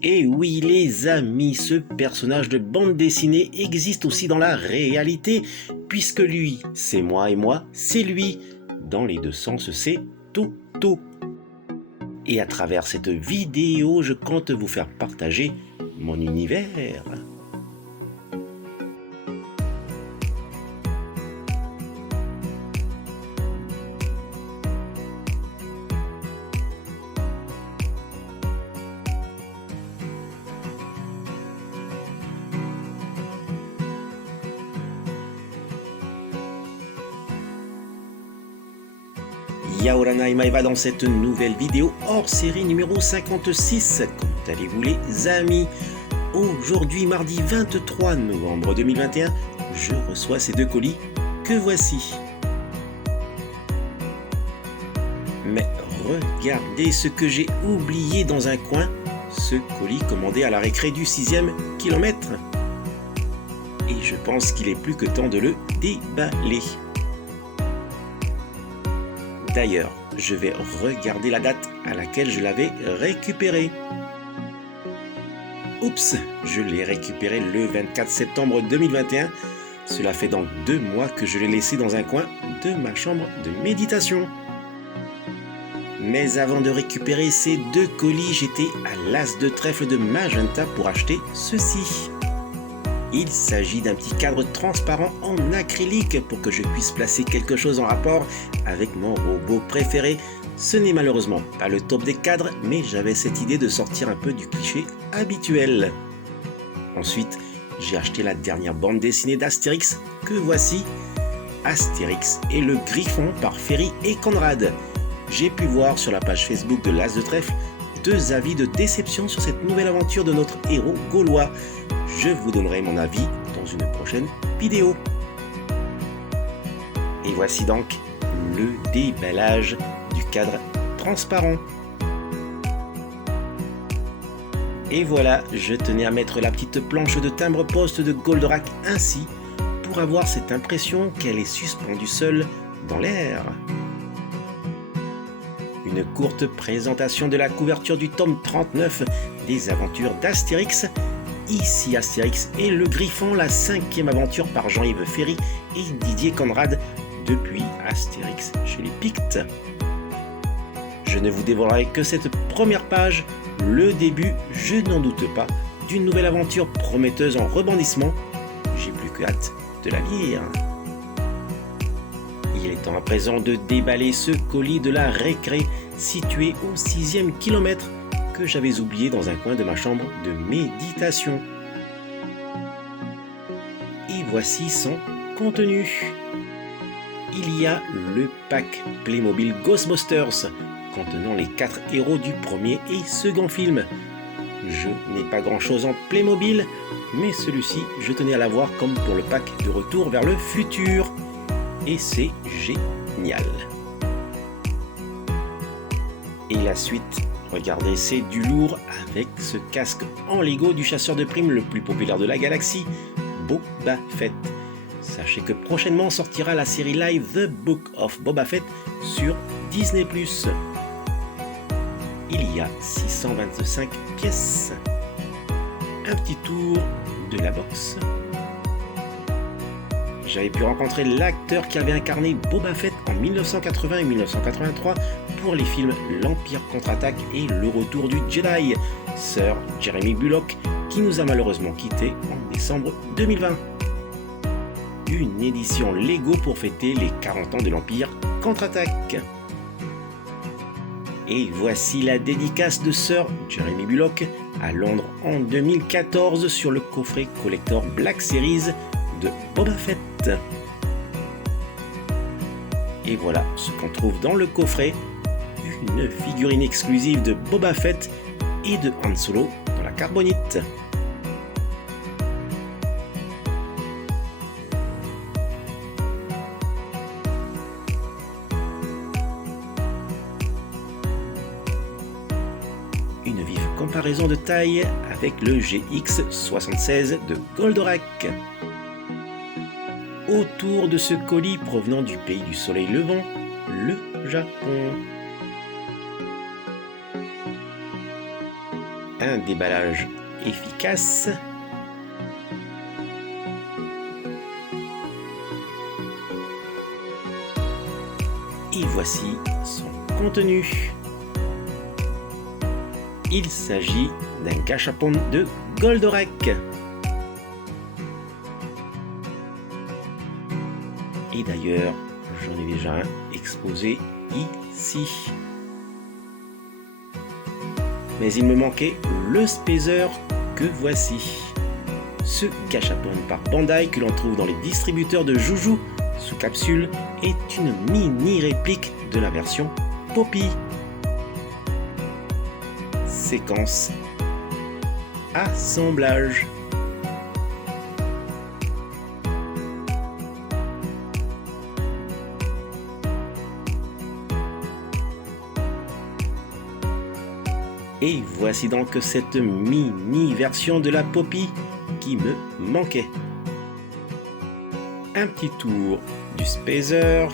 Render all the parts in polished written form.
Et oui les amis, ce personnage de bande dessinée existe aussi dans la réalité, puisque lui, c'est moi et moi, c'est lui. Dans les deux sens, c'est Toto. Et à travers cette vidéo, je compte vous faire partager mon univers. Yaorana et Maeva dans cette nouvelle vidéo hors série numéro 56. Comment allez-vous les amis? Aujourd'hui, mardi 23 novembre 2021, je reçois ces deux colis que voici. Mais regardez ce que j'ai oublié dans un coin, ce colis commandé à la récré du 6e kilomètre. Et je pense qu'il est plus que temps de le déballer. D'ailleurs, je vais regarder la date à laquelle je l'avais récupéré. Oups, je l'ai récupéré le 24 septembre 2021. Cela fait donc 2 mois que je l'ai laissé dans un coin de ma chambre de méditation. Mais avant de récupérer ces deux colis, j'étais à l'as de trèfle de Magenta pour acheter ceci. Il s'agit d'un petit cadre transparent en acrylique pour que je puisse placer quelque chose en rapport avec mon robot préféré. Ce n'est malheureusement pas le top des cadres, mais j'avais cette idée de sortir un peu du cliché habituel. Ensuite, j'ai acheté la dernière bande dessinée d'Astérix que voici. Astérix et le Griffon par Ferry et Conrad. J'ai pu voir sur la page Facebook de l'As de Trèfle 2 avis de déception sur cette nouvelle aventure de notre héros gaulois. Je vous donnerai mon avis dans une prochaine vidéo. Et voici donc le déballage du cadre transparent. Et voilà, je tenais à mettre la petite planche de timbre-poste de Goldorak ainsi pour avoir cette impression qu'elle est suspendue seule dans l'air. Une courte présentation de la couverture du tome 39 des aventures d'Astérix. Ici Astérix et le Griffon, la 5e aventure par Jean-Yves Ferry et Didier Conrad depuis Astérix chez les Pictes. Je ne vous dévoilerai que cette première page, le début, je n'en doute pas, d'une nouvelle aventure prometteuse en rebondissement. J'ai plus que hâte de la lire. Il est temps à présent de déballer ce colis de la récré situé au 6e kilomètre que j'avais oublié dans un coin de ma chambre de méditation. Et voici son contenu. Il y a le pack Playmobil Ghostbusters contenant les 4 héros du premier et second film. Je n'ai pas grand chose en Playmobil, mais celui-ci je tenais à l'avoir comme pour le pack de Retour vers le futur. Et c'est génial. Et la suite, regardez, c'est du lourd avec ce casque en Lego du chasseur de primes le plus populaire de la galaxie, Boba Fett. Sachez que prochainement sortira la série live The Book of Boba Fett sur Disney+. Il y a 625 pièces. Un petit tour de la box. J'avais pu rencontrer l'acteur qui avait incarné Boba Fett en 1980 et 1983 pour les films L'Empire contre-attaque et Le Retour du Jedi, Sir Jeremy Bulloch, qui nous a malheureusement quittés en décembre 2020. Une édition Lego pour fêter les 40 ans de l'Empire contre-attaque. Et voici la dédicace de Sir Jeremy Bulloch à Londres en 2014 sur le coffret collector Black Series de Boba Fett. Et voilà ce qu'on trouve dans le coffret, une figurine exclusive de Boba Fett et de Han Solo dans la carbonite. Une vive comparaison de taille avec le GX76 de Goldorak. Autour de ce colis provenant du pays du soleil levant, le Japon. Un déballage efficace. Et voici son contenu. Il s'agit d'un gâchapon de Goldorak. Et d'ailleurs, j'en ai déjà un exposé ici. Mais il me manquait le Spazer que voici. Ce gâchapon par Bandai que l'on trouve dans les distributeurs de Joujou sous capsule est une mini réplique de la version Poppy. Séquence assemblage. Et voici donc cette mini version de la Poppy qui me manquait. Un petit tour du Spazer.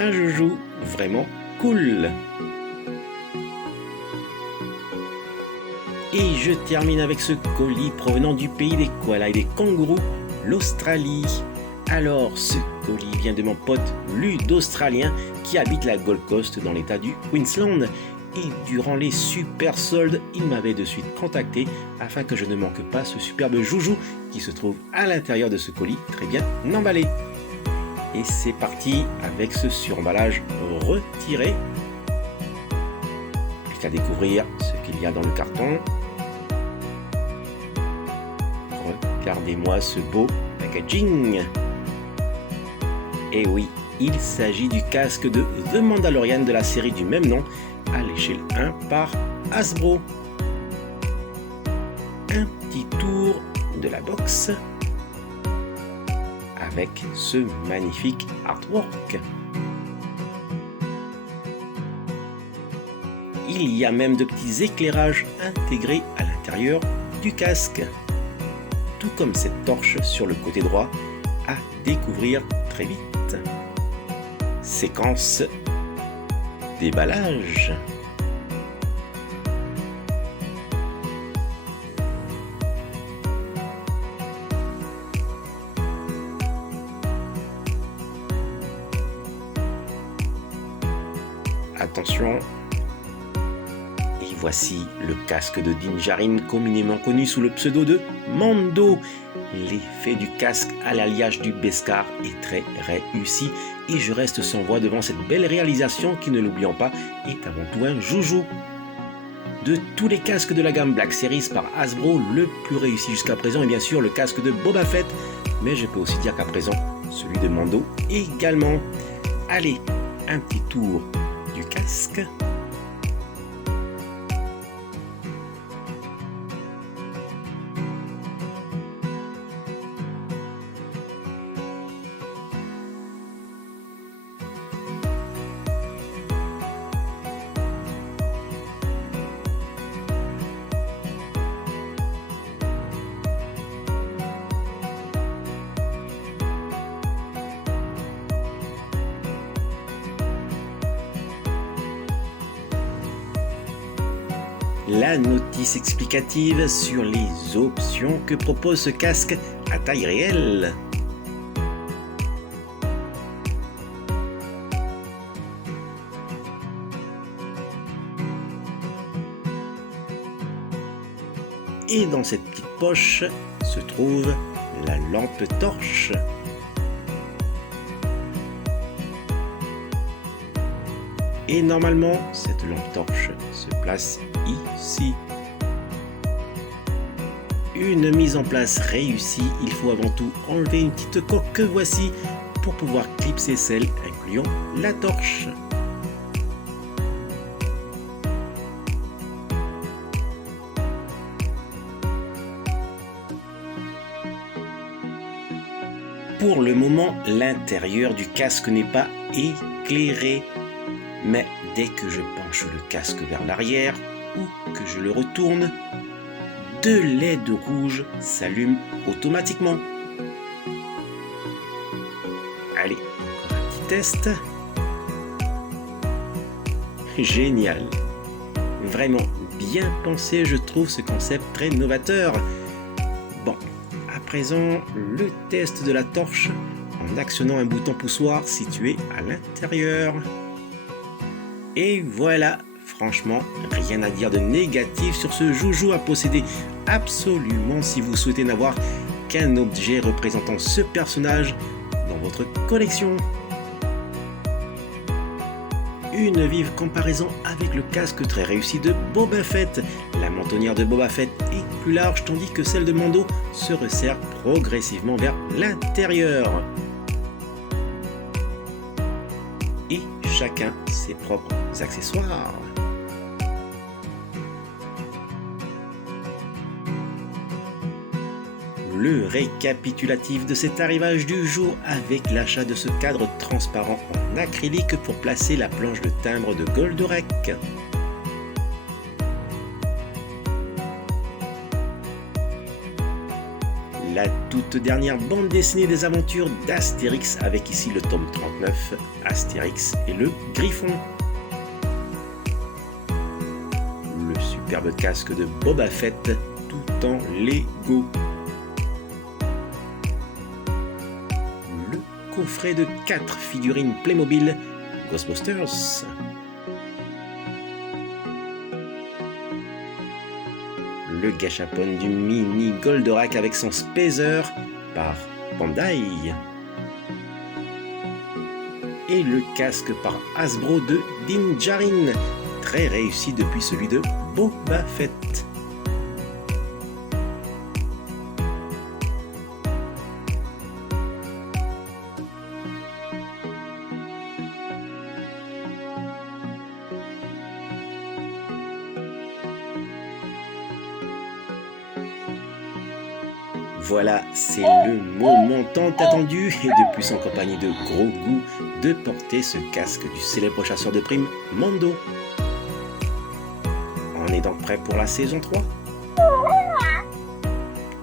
Un joujou vraiment cool. Et je termine avec ce colis provenant du pays des koalas et des kangourous, l'Australie. Alors, ce colis vient de mon pote Lude-Australien qui habite la Gold Coast dans l'état du Queensland. Et durant les super soldes, il m'avait de suite contacté afin que je ne manque pas ce superbe joujou qui se trouve à l'intérieur de ce colis très bien emballé. Et c'est parti avec ce suremballage retiré. Plus qu'à découvrir ce qu'il y a dans le carton. Regardez-moi ce beau packaging. Et oui, il s'agit du casque de The Mandalorian de la série du même nom à l'échelle 1 par Hasbro. Un petit tour de la box avec ce magnifique artwork. Il y a même de petits éclairages intégrés à l'intérieur du casque, tout comme cette torche sur le côté droit à découvrir très vite. Séquence déballage. Attention, et voici le casque de Din Djarin, communément connu sous le pseudo de Mando. L'effet du casque à l'alliage du Beskar est très réussi et je reste sans voix devant cette belle réalisation qui, ne l'oublions pas, est avant tout un joujou. De tous les casques de la gamme Black Series par Hasbro, le plus réussi jusqu'à présent est bien sûr le casque de Boba Fett, mais je peux aussi dire qu'à présent, celui de Mando également. Allez, un petit tour du casque. La notice explicative sur les options que propose ce casque à taille réelle. Et dans cette petite poche se trouve la lampe torche. Et normalement, cette lampe torche se place ici. Une mise en place réussie, il faut avant tout enlever une petite coque que voici pour pouvoir clipser celle incluant la torche. Pour le moment, l'intérieur du casque n'est pas éclairé, mais dès que je penche le casque vers l'arrière ou que je le retourne, 2 LED rouges s'allument automatiquement. Allez, encore un petit test. Génial. Vraiment bien pensé, je trouve ce concept très novateur. Bon, à présent, le test de la torche en actionnant un bouton poussoir situé à l'intérieur. Et voilà, franchement, rien à dire de négatif sur ce joujou à posséder absolument si vous souhaitez n'avoir qu'un objet représentant ce personnage dans votre collection. Une vive comparaison avec le casque très réussi de Boba Fett. La mentonnière de Boba Fett est plus large tandis que celle de Mando se resserre progressivement vers l'intérieur. Et chacun ses propres accessoires. Le récapitulatif de cet arrivage du jour avec l'achat de ce cadre transparent en acrylique pour placer la planche de timbre de Goldorak. La toute dernière bande dessinée des aventures d'Astérix avec ici le tome 39, Astérix et le Griffon. Le superbe casque de Boba Fett tout en Lego. Le coffret de 4 figurines Playmobil Ghostbusters. Le gâchapon du mini Goldorak avec son Spazer par Bandai. Et le casque par Hasbro de Din Djarin, très réussi depuis celui de Boba Fett. Voilà, c'est le moment tant attendu et de plus en compagnie de gros goût de porter ce casque du célèbre chasseur de primes Mando. On est donc prêt pour la saison 3 ?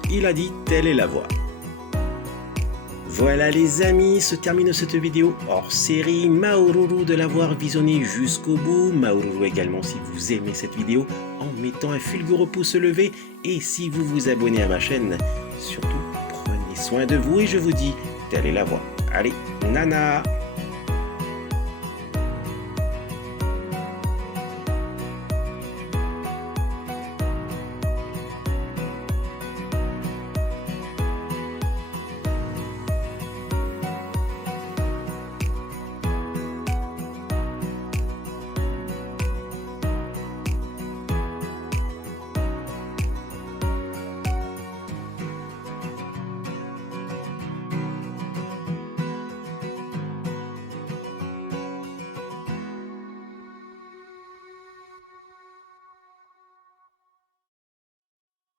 Il a dit, telle est la voix. Voilà les amis, se termine cette vidéo hors série. Maoruru de l'avoir visionné jusqu'au bout. Maoruru également si vous aimez cette vidéo en mettant un fulgureux pouce levé. Et si vous vous abonnez à ma chaîne, surtout prenez soin de vous et je vous dis, telle est la voix. Allez, nana!